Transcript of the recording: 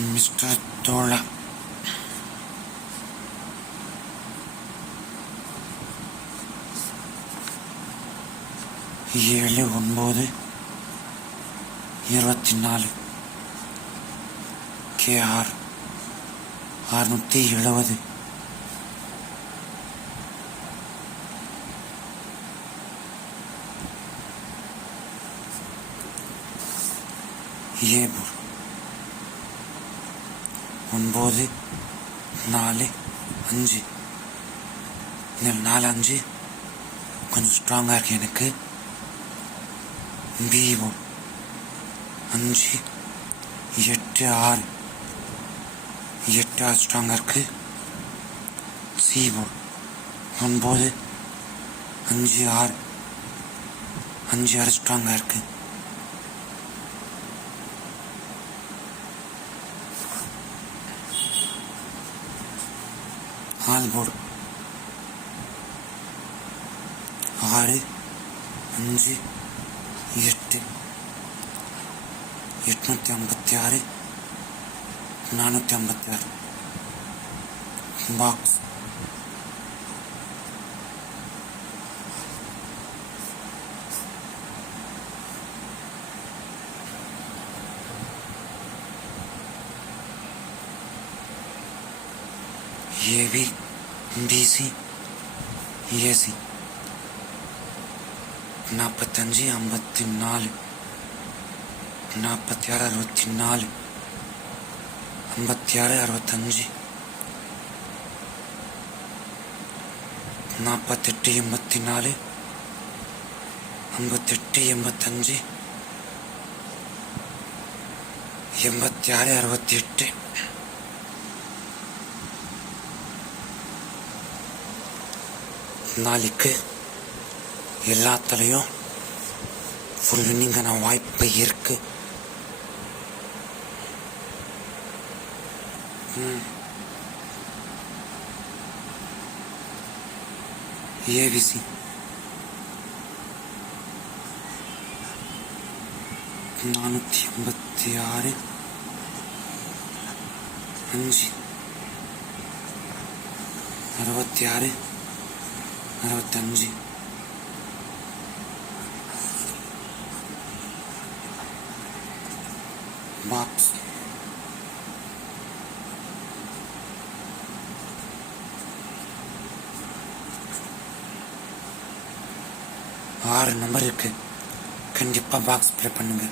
Mister தோழா ஏழு ஒன்பது இருபத்தி நாலு. கேஆர் அறுநூத்தி எழுபது ஏபூர் ஒன்பது நாலு அஞ்சு. இந்த நாலு அஞ்சு கொஞ்சம் ஸ்ட்ராங்காக இருக்கு எனக்கு. விவோ அஞ்சு எட்டு ஆறு. எட்டு ஆறு ஸ்ட்ராங்காக இருக்கு. சிவோ ஒன்பது அஞ்சு ஆறு. அஞ்சு ஆறு ஸ்ட்ராங்காக இருக்குது இருக்கு ஆல்போர்டு ஆறு அஞ்சு எட்டு எட்நூத்தி ஐம்பத்தி ஆறு நானூற்றி ஐம்பத்தி ஆறு. பாக்ஸ் ஏவி பிசி ஏசி நாற்பத்தஞ்சு ஐம்பத்தி நாலு நாற்பத்தி ஆறு அறுபத்தி நாலு ஐம்பத்தி ஆறு அறுபத்தஞ்சு நாற்பத்தெட்டு எண்பத்தி நாலு ஐம்பத்தெட்டு எண்பத்தஞ்சு எண்பத்தி ஆறு அறுபத்தி எட்டு நாளைக்கு எல்லாத்துலேயும் ஃபுல் வின்னிங்கான வாய்ப்பு இருக்கு. ஏவிசி. நானூற்றி ஐம்பத்தி ஆறு. அஞ்சு. அறுபத்தி ஆறு. அறுபத்தஞ்சு பாக்ஸ் ஆறு நம்பர் இருக்கு. பாக்ஸ் ப்ளே பண்ணுங்க.